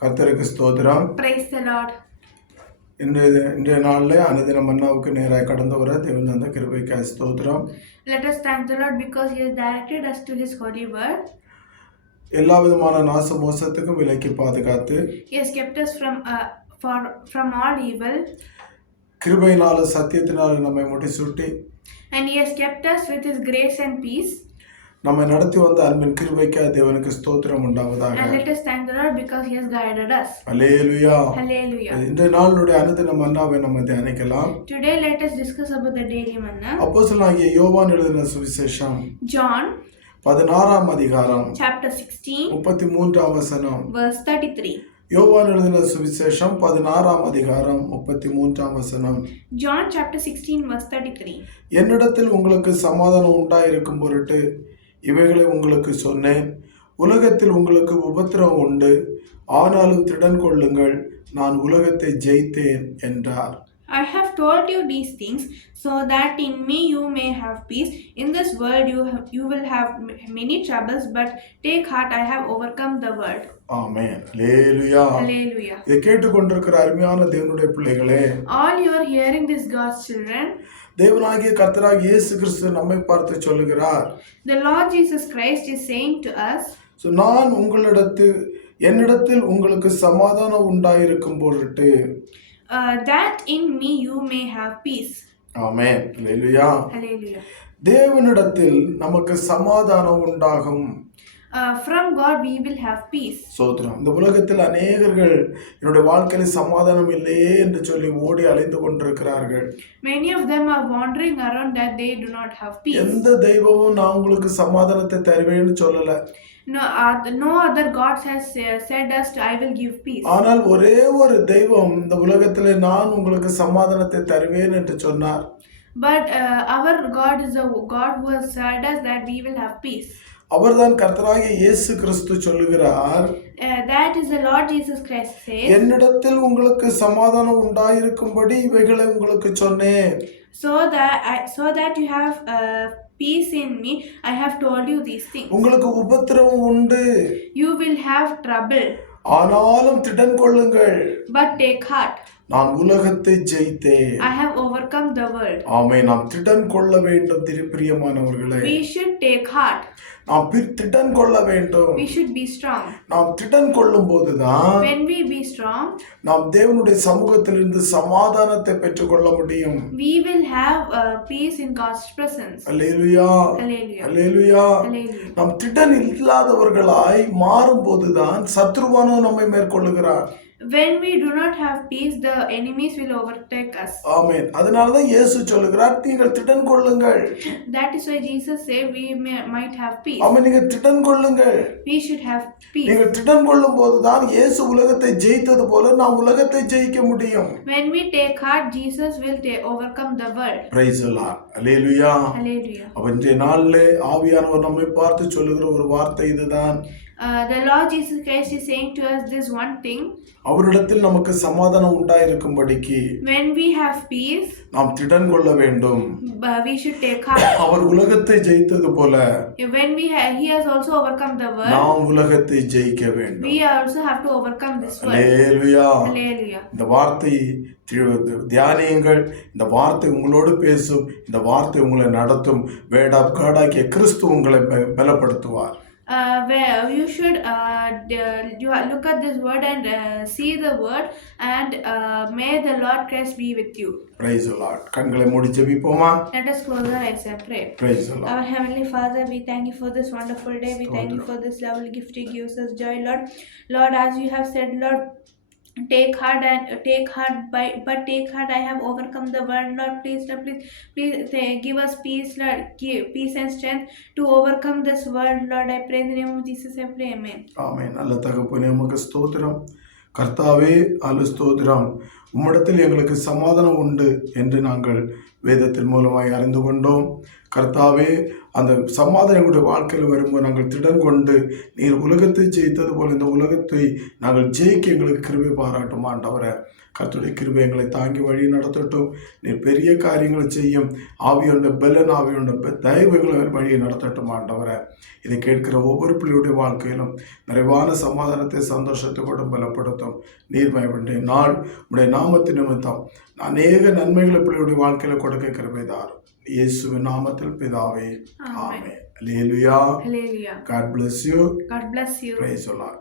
கர்த்தருக்கு ஸ்தோத்திரம். Praise the Lord. இன்றைய நாளில் அனுதின மன்னாவுக்கு நேராக கடந்து வர தேவன் தந்த கிருபைக்காய் ஸ்தோத்திரம். Let us thank the Lord because He has directed us to His holy word. எல்லா விதமான நாச மோசத்துக்கும் விலக்கி பாதுகாத்து He has kept us from all evil. கிருபையினால சத்தியத்தினால நம்மை முடிசூட்டி And He has kept us with His grace and peace. நம்மை நடத்தி வந்த அன்பின் கிருபைக்காய் தேவனுக்கு ஸ்தோத்திரம் உண்டாவதாக. And let us thank the Lord because He has guided us. Hallelujah. Hallelujah. இன்றைய நாளுடைய அனுதின மன்னாவை நம்ம தியானிக்கலாம். Today let us discuss about the daily manna. அப்போஸ்தலனாகிய யோவான் எழுதின சுவிசேஷம் John 16 அதிகாரம் chapter 16 33 வசனம். verse 33. யோவான் எழுதின சுவிசேஷம் 16 அதிகாரம் 33 வசனம். John chapter 16 verse 33. என்னிடத்தில் உங்களுக்கு சமாதானம் உண்டாயிருக்கும் பொருட்டு இவைகளை உங்களுக்கு சொன்னேன். உலகத்தில் உங்களுக்கு உபத்திரவம் உண்டு, ஆனாலும் திடன் கொள்ளுங்கள், நான் உலகத்தை ஜெயித்தேன் என்றார். I have told you these things so that in me you may have peace. In this world you will have many troubles, but take heart, I have overcome the world. Amen. Hallelujah. Hallelujah. இதை கேட்டுக்கொண்டிருக்கிற அருமையான தேவனுடைய பிள்ளைகளே, all you are hearing this, God's children, தேவனாகிய கர்த்தராகிய இயேசு கிறிஸ்து நம்மை பார்த்து சொல்லுகிறார். The Lord Jesus Christ is saying to us, நான் என்னிடத்தில் உங்களுக்கு சமாதானம் உண்டாயிருக்கும் பொருட்டு that in me you may have peace. Amen. Hallelujah. Hallelujah. தேவனிடத்தில் நமக்கு சமாதானம் உண்டாகும். From God we will have peace. சோத்ரம். இந்த உலகத்தில் அநேகர்கள் என்னுடைய வாழ்க்கையில் சமாதானம் இல்லையே என்று சொல்லி ஓடி அலைந்து கொண்டிருக்கிறார்கள். Many of them are wandering around that they do not have peace. எந்த தெய்வமும் நான் உங்களுக்கு சமாதானத்தை தருவேன்னு சொல்லல. No other God has said us I will give peace. ஆனால் ஒரே ஒரு தெய்வம் இந்த உலகத்திலே நான் உங்களுக்கு சமாதானத்தை தருவேன் என்று சொன்னார். But our God is a God who has said us that we will have peace. அவர்தான் கர்த்தராகிய இயேசு கிறிஸ்து சொல்லுகிறார். That is the Lord Jesus Christ says. என்னிடத்தில் உங்களுக்கு சமாதானம் உண்டாயிருக்கும்படி இவைகளை உங்களுக்கு சொன்னேன். So that you have peace in me, I have told you these things. உங்களுக்கு உபத்திரவம் உண்டு. You will have trouble. ஆனாலும் திடன் கொள்ளுங்கள். But take heart. நான் உலகத்தை ஜெயித்தேன். I have overcome the world. ஆமென். நாம் திடன் கொள்ள வேண்டும் பிரியமானவர்களே. We should take heart. நாம் திடன் கொள்ள வேண்டும். We should be strong. நாம் திடன் கொள்ளும் போதுதான் when we be strong, நாம் தேவனுடைய சமூகத்திலிருந்து சமாதானத்தை பெற்றுக்கொள்ள முடியும். We will have peace in God's presence. Hallelujah. Hallelujah. Hallelujah. Hallelujah. நாம் திடன் இல்லாதவர்களாய் மாறும் போதுதான் சத்ருவானோ நம்மை மேற்கொள்ளுகிறார். When we do not have peace, the enemies will overtake us. ஆமென். அதனால தான் இயேசு சொல்லுகிறார், நீங்கள் திடன் கொள்ளுங்கள். That is why Jesus said we might have peace. ஆமென். நீங்க திடன் கொள்ளுங்கள். We should have peace. நீங்கள் திடன் கொள்ளும் போதுதான் இயேசு உலகத்தை ஜெயித்தது போல நாம் உலகத்தை ஜெயிக்க முடியும். When we take heart, Jesus will overcome the world. Praise the Lord. Hallelujah. Hallelujah. இன்றைய நாளிலே ஆவியானவர் நம்மை பார்த்து சொல்லுகிற ஒரு வார்த்தை இதுதான். The Lord Jesus Christ is saying to us this one thing. அவரிடத்தில் நமக்கு சமாதானம் உண்டாயிருக்கும்படிக்கு when we have peace, நாம் திடன் கொள்ள வேண்டும். we should take heart. அவர் உலகத்தை ஜெயித்தது போல when he has also overcome the world, நாம் உலகத்தை ஜெயிக்க வேண்டும். we also have to overcome this world. Hallelujah. Hallelujah. இந்த வார்த்தை தியானியுங்கள். இந்த வார்த்தை உங்களோடு பேசும். இந்த வார்த்தை உங்களை நடத்தும். வேர்ட் ஆஃப் காட் ஆகிய கிறிஸ்து உங்களை பலப்படுத்துவார். Where you should you look at this word and see the word, and may the Lord Christ be with you. Praise the Lord. கண்களை மூடி ஜெபிப்போமா? Let us close our eyes and pray. Praise the Lord. Our Heavenly Father, we thank you for this wonderful day. We thank you for this lovely gift you gives us joy, Lord. Lord, as you have said, Lord, take heart, but take heart, I have overcome the world. Lord, please give us peace, Lord. Give peace and strength to overcome this world, Lord. I pray in the name of Jesus, I pray, amen. ஆமென். நல்ல தகப்பனே, உமக்கு ஸ்தோத்திரம். கர்த்தாவே, ஸ்தோத்திரம். உம்மிடத்தில் எங்களுக்கு சமாதானம் உண்டு என்று நாங்கள் வேதத்தின் மூலமாய் அறிந்து கொண்டோம். கர்த்தாவே, அந்த சமாதானம் எங்களுடைய வாழ்க்கையில் வரும்போது நாங்கள் திடன் கொண்டு நீர் உலகத்தை ஜெயித்தது போல இந்த உலகத்தை நாங்கள் ஜெயிக்க எங்களுக்கு கிருபை பாராட்டும் ஆண்டவரே. கர்த்தருடைய கிருபை எங்களை தாங்கி வழி நடத்தட்டும். நீர் பெரிய காரியங்களை செய்யும் ஆவியோட பெலன் ஆவியோட தயவுகளை வழியை நடத்தட்டும் ஆண்டவரே. இதை கேட்கிற ஒவ்வொரு பிள்ளையுடைய வாழ்க்கையிலும் நிறைவான சமாதானத்தை சந்தோஷத்தை கொண்டு பலப்படுத்தும். நீர் பயப்படைய நாள் உடைய நாமத்தின் நிமித்தம் அநேக நன்மைகளை பிள்ளையுடைய வாழ்க்கையில கொடுக்க கிருபைதார். இயேசுவின் நாமத்தில் பிதாவே, ஆமென். Hallelujah. Hallelujah. God bless you. God bless you. Praise the Lord.